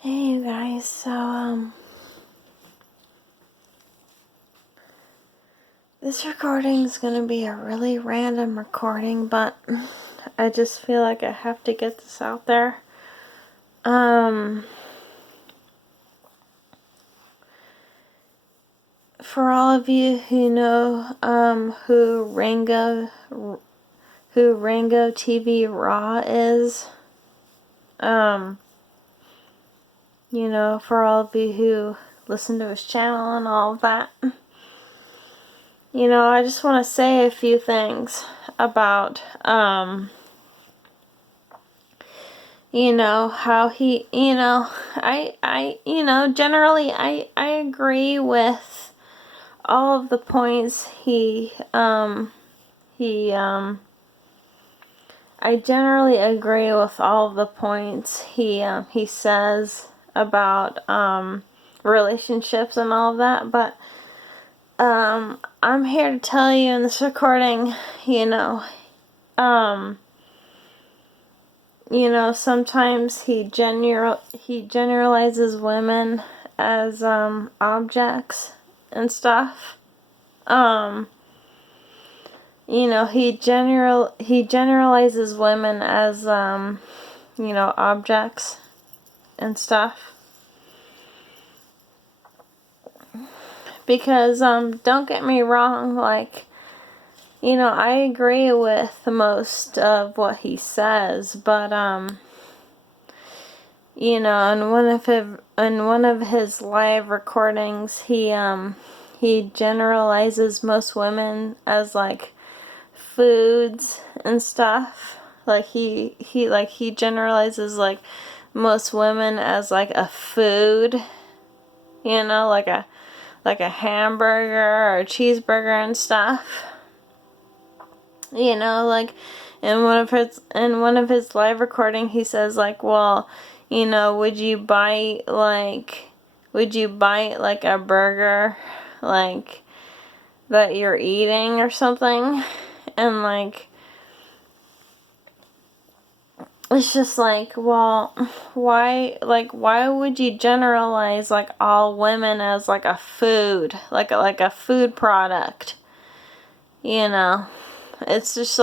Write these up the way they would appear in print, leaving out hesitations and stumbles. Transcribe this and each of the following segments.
Hey you guys, so this recording is gonna be a really random recording, but I just feel like I have to get this out there. For all of you who know who Rango TV Raw is, for all of you who listen to his channel and all of that, I just want to say a few things about how he, generally I agree with all of the points I generally agree with all of the points he says about relationships and all of that, but I'm here to tell you in this recording, sometimes he generalizes women as objects and stuff. He generalizes women as objects and stuff. Because don't get me wrong, I agree with most of what he says, but in one of his live recordings, he generalizes most women as foods and stuff. He generalizes most women as a food, like a hamburger or a cheeseburger and stuff. In one of his live recording, he says well, would you bite a burger that you're eating or something? And it's just well, why would you generalize all women as a food, like a food product? It's just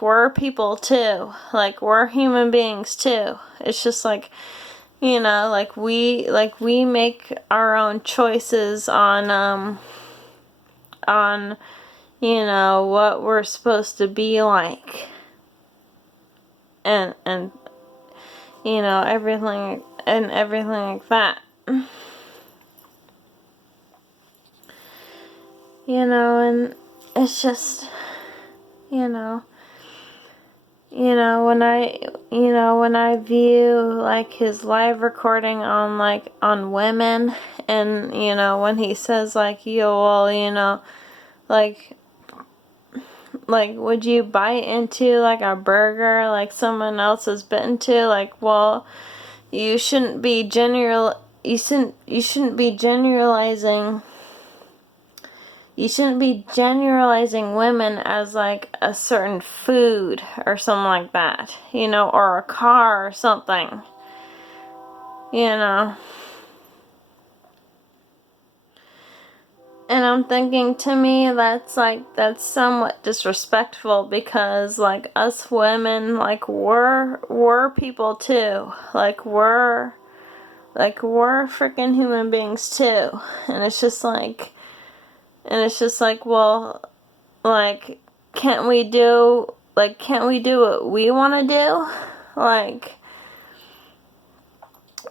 we're people too. We're human beings too. It's just we make our own choices on what we're supposed to be like. And everything like that. And it's just when I view his live recording on women, and when he says would you bite into a burger someone else has bitten to? Well, you shouldn't be generalizing. You shouldn't be generalizing women as a certain food or something like that, or a car or something, And I'm thinking, to me, that's somewhat disrespectful, because us women, we're people too. We're freaking human beings too. And it's just well, can't we do what we want to do?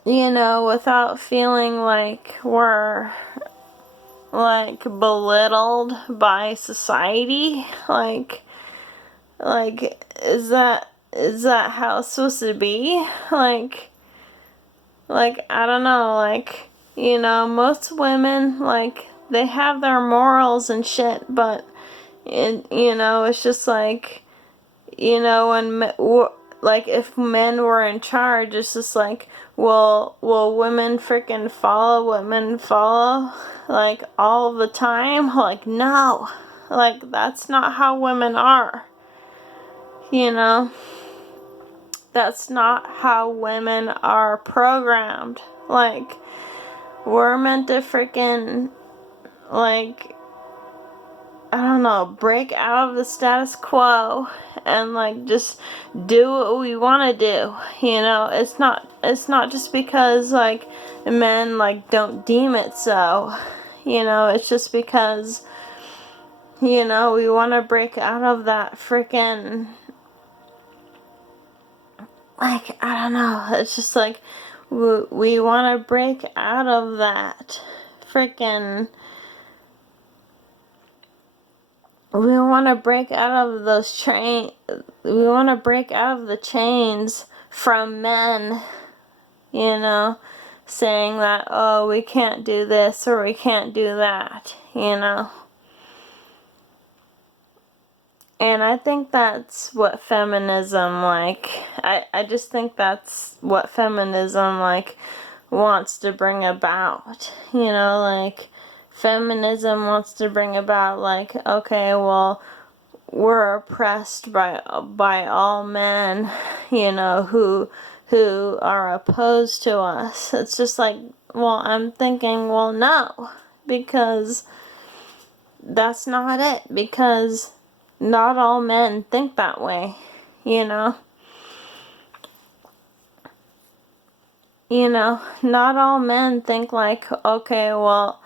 Without feeling we're belittled by society. Is that how it's supposed to be? I don't know, most women, they have their morals and shit, but it's just when if men were in charge, it's just will women freaking follow what men follow all the time? No, that's not how women are. that's not how women are programmed. Like, we're meant to freaking, like, I don't know, break out of the status quo and like just do what we want to do. You know, it's not just because like men like don't deem it so. You know, it's just because, you know, we want to break out of that freaking, like, I don't know, it's just like we want to break out of that freaking, we want to break out of those we want to break out of the chains from men, you know, saying that, oh, we can't do this or we can't do that, you know. And I think that's what feminism, like, I just think that's what feminism, like, wants to bring about. You know, like, feminism wants to bring about, like, okay, well, we're oppressed by all men, you know, who are opposed to us. It's just like, well, I'm thinking, well, no, because that's not it, because not all men think that way, you know. You know, not all men think like, okay, well,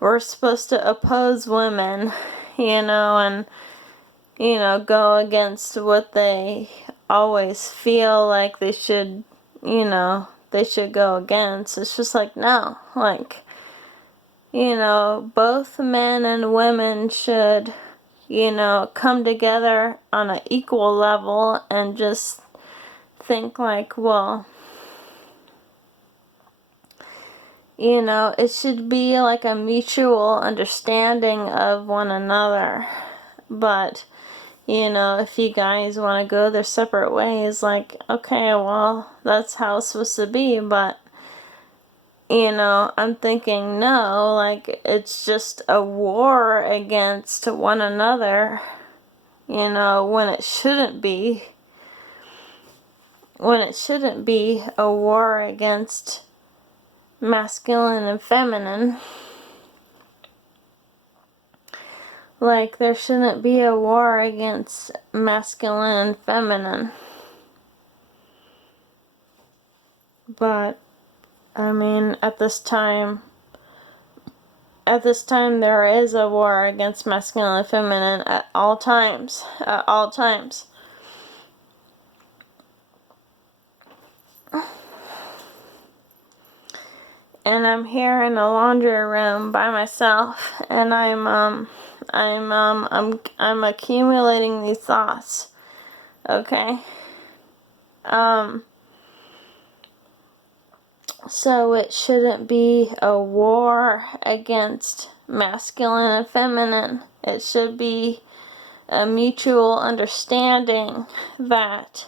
we're supposed to oppose women, you know, and, you know, go against what they always feel like they should, you know, they should go against. It's just like, no, like, you know, both men and women should, you know, come together on an equal level and just think like, well, you know, it should be like a mutual understanding of one another. But, you know, if you guys want to go their separate ways, like, okay, well, that's how it's supposed to be. But, you know, I'm thinking, no, like, it's just a war against one another, you know, when it shouldn't be. When it shouldn't be a war against masculine and feminine. Like, there shouldn't be a war against masculine and feminine. But, I mean, at this time there is a war against masculine and feminine at all times. At all times. And I'm here in a laundry room by myself, and I'm accumulating these thoughts. Okay? So it shouldn't be a war against masculine and feminine. It should be a mutual understanding that,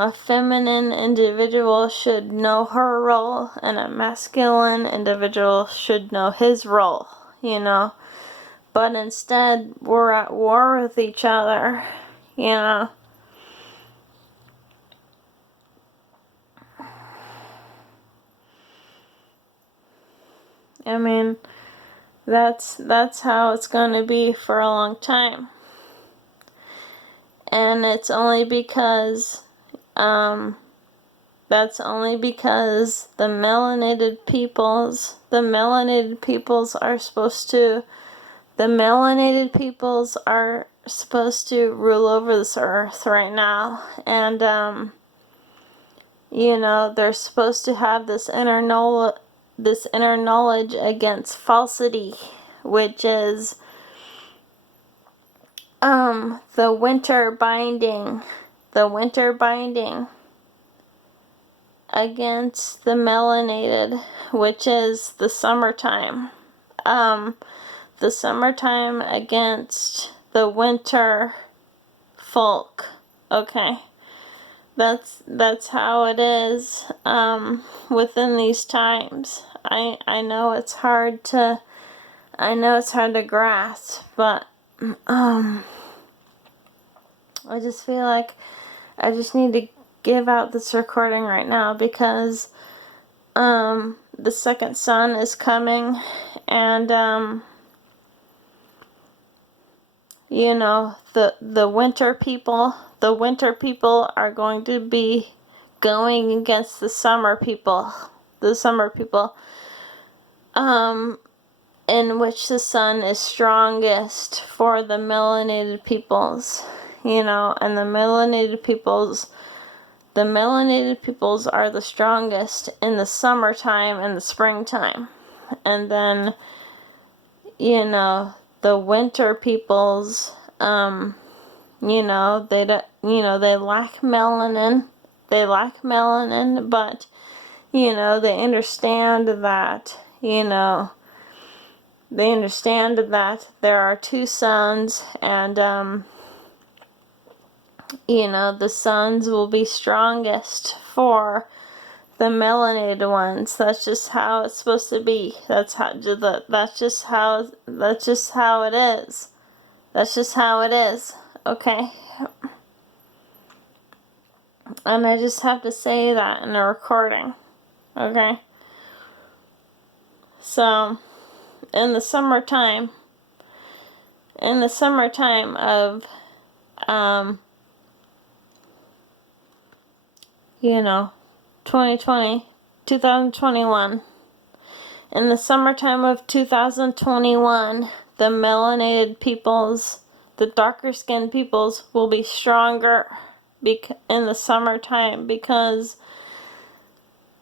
a feminine individual should know her role and a masculine individual should know his role, you know. But instead, we're at war with each other, you know. I mean, that's how it's going to be for a long time. And it's only because, that's only because the melanated peoples are supposed to rule over this earth right now. And, you know, they're supposed to have this inner knowledge against falsity, which is the winter binding against the melanated, which is the summertime. The summertime against the winter folk. Okay. That's how it is within these times. I know it's hard to grasp, but I just feel like I just need to give out this recording right now because the second sun is coming, and you know, the winter people are going to be going against the summer people. The summer people, in which the sun is strongest for the melanated peoples, you know, and the melanated peoples are the strongest in the summertime and the springtime. And then, you know, the winter peoples, you know, they lack melanin. They lack melanin, but, you know, they understand that, you know, they understand that there are two suns, and, you know, the suns will be strongest for the melanated ones. That's just how it's supposed to be. That's just how it is. That's just how it is. Okay? And I just have to say that in a recording. Okay? So, in the summertime of, you know, 2021, in the summertime of 2021, the melanated peoples, the darker skinned peoples, will be stronger in the summertime because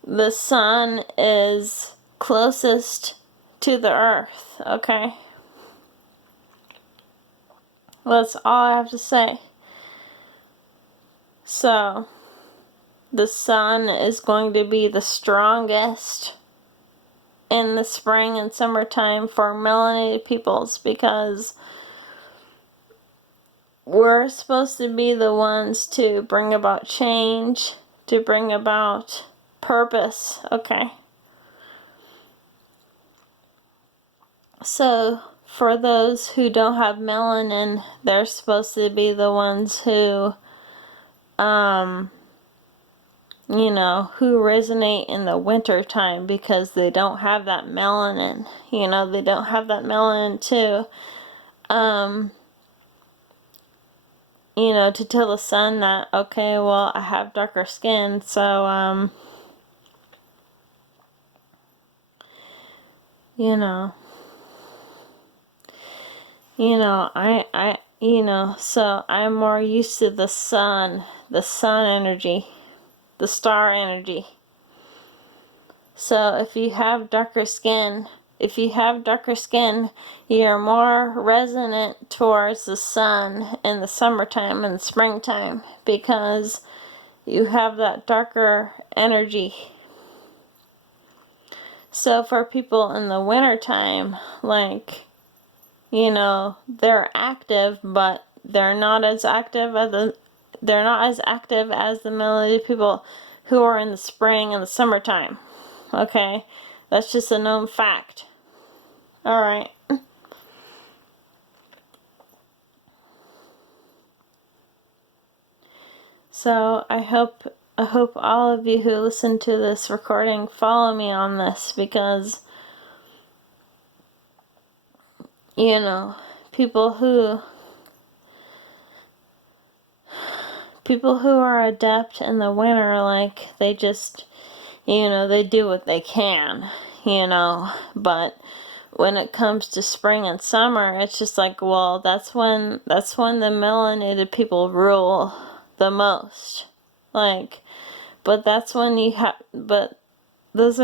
the sun is closest to the earth, okay? That's all I have to say. So, the sun is going to be the strongest in the spring and summertime for melanated peoples because we're supposed to be the ones to bring about change, to bring about purpose, okay? So, for those who don't have melanin, they're supposed to be the ones who, you know, who resonate in the winter time because they don't have that melanin. You know, they don't have that melanin to, you know, to tell the sun that, okay, well, I have darker skin, so, you know, so I'm more used to the sun energy, the star energy. So if you have darker skin, you're more resonant towards the sun in the summertime and the springtime because you have that darker energy. So for people in the wintertime, like, you know, they're active, but they're not as active as the melanated people who are in the spring and the summertime. Okay? That's just a known fact. Alright. So I hope all of you who listen to this recording follow me on this because, you know, people who are adept in the winter, like, they just, you know, they do what they can, you know, but when it comes to spring and summer, it's just like, well, that's when the melanated people rule the most. Like, but those are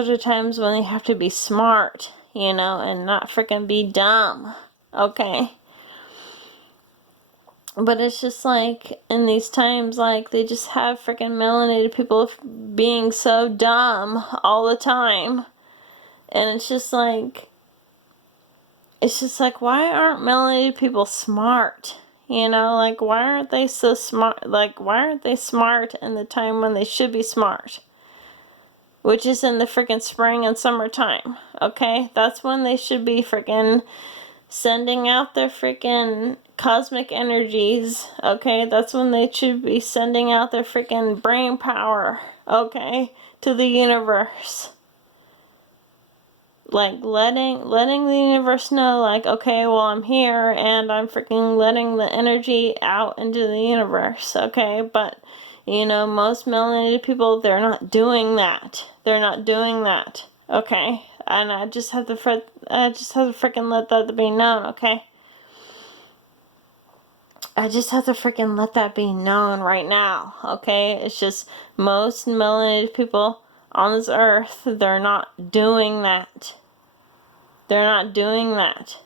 the times when you have to be smart, you know, and not freaking be dumb, okay? But it's just like, in these times, like, they just have freaking melanated people being so dumb all the time. And it's just like, why aren't melanated people smart? You know, like, why aren't they so smart? Like, why aren't they smart in the time when they should be smart? Which is in the freaking spring and summertime, okay? That's when they should be freaking sending out their freaking cosmic energies, okay? That's when they should be sending out their freaking brain power, okay, to the universe. Like, letting the universe know, like, okay, well, I'm here, and I'm freaking letting the energy out into the universe, okay? But, you know, most melanated people, they're not doing that. They're not doing that, okay? And I just have to freaking let that be known, okay? I just have to freaking let that be known right now, okay? It's just most melanated people on this earth, they're not doing that. They're not doing that.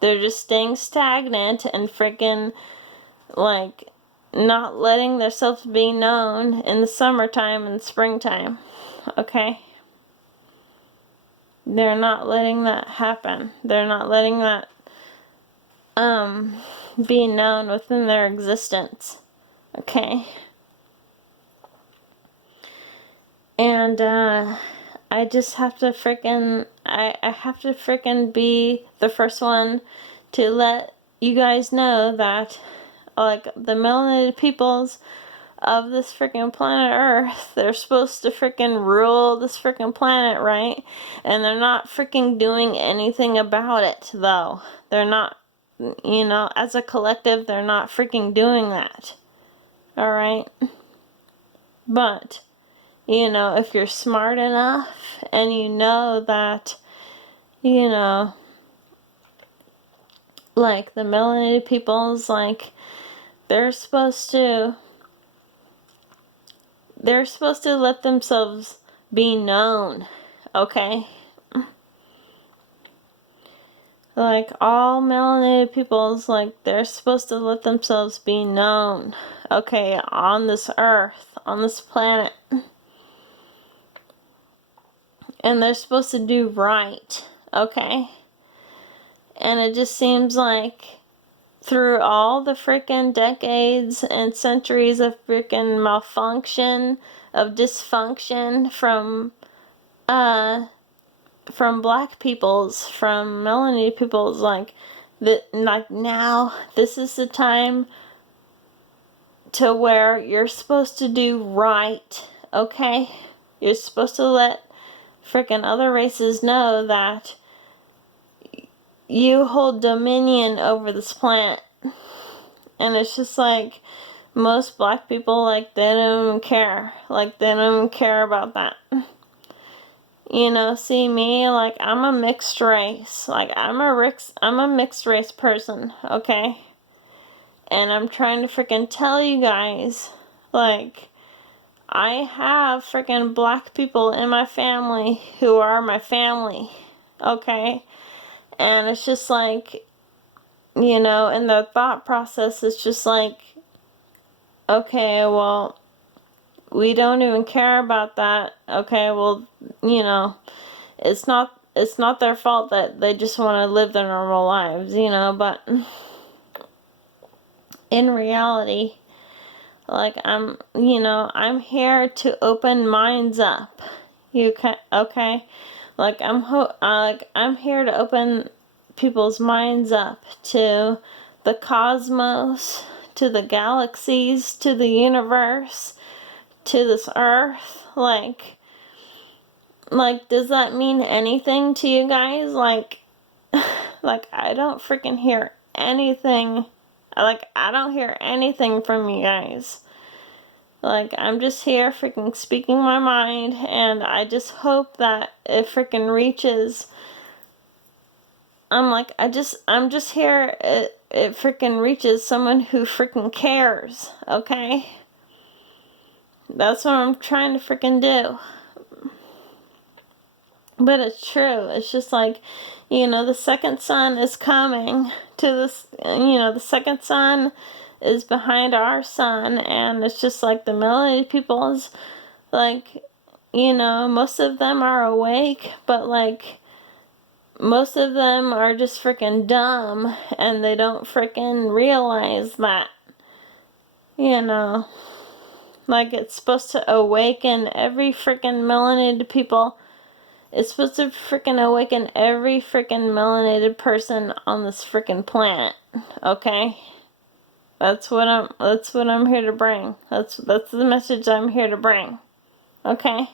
They're just staying stagnant and freaking, like, not letting themselves be known in the summertime and springtime, okay? They're not letting that happen. They're not letting that, be known within their existence, okay? And, I just have to freaking, I have to freaking be the first one to let you guys know that, like, the melanated peoples of this freaking planet Earth, they're supposed to freaking rule this freaking planet, right? And they're not freaking doing anything about it, though. They're not, you know, as a collective, they're not freaking doing that. Alright? But, you know, if you're smart enough and you know that, you know, like, the melanated peoples, like, they're supposed to let themselves be known, okay? Like, all melanated peoples, like, they're supposed to let themselves be known, okay, on this earth, on this planet. And they're supposed to do right, okay? And it just seems like through all the freaking decades and centuries of freaking malfunction, of dysfunction from black peoples, from melanated peoples, like now this is the time to where you're supposed to do right, okay? You're supposed to let freaking other races know that you hold dominion over this planet. And it's just like, most black people, like, they don't even care. Like, they don't even care about that. You know, see me, like, I'm a mixed race. Like, I'm a mixed race person, okay? And I'm trying to freaking tell you guys, like, I have freaking black people in my family who are my family, okay? And it's just like, you know, and the thought process is just like, okay, well, we don't even care about that. Okay, well, you know, it's not their fault that they just want to live their normal lives, you know, but in reality, like, I'm here to open minds up. Okay? Like, I'm here to open people's minds up to the cosmos, to the galaxies, to the universe, to this earth. Like, does that mean anything to you guys? Like, I don't freaking hear anything. Like, I don't hear anything from you guys. Like, I'm just here freaking speaking my mind, and I just hope that it freaking reaches. I'm just here, it freaking reaches someone who freaking cares, okay? That's what I'm trying to freaking do. But it's true. It's just like, you know, the second sun is coming to this, you know, the second sun is behind our sun, and it's just like the melanated people's, like, you know, most of them are awake, but, like, most of them are just freaking dumb, and they don't freaking realize that, you know, like, it's supposed to awaken every freaking melanated people It's supposed to freaking awaken every freaking melanated person on this freaking planet. Okay? That's what I'm here to bring. That's the message I'm here to bring. Okay?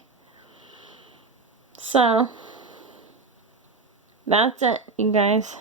So that's it, you guys.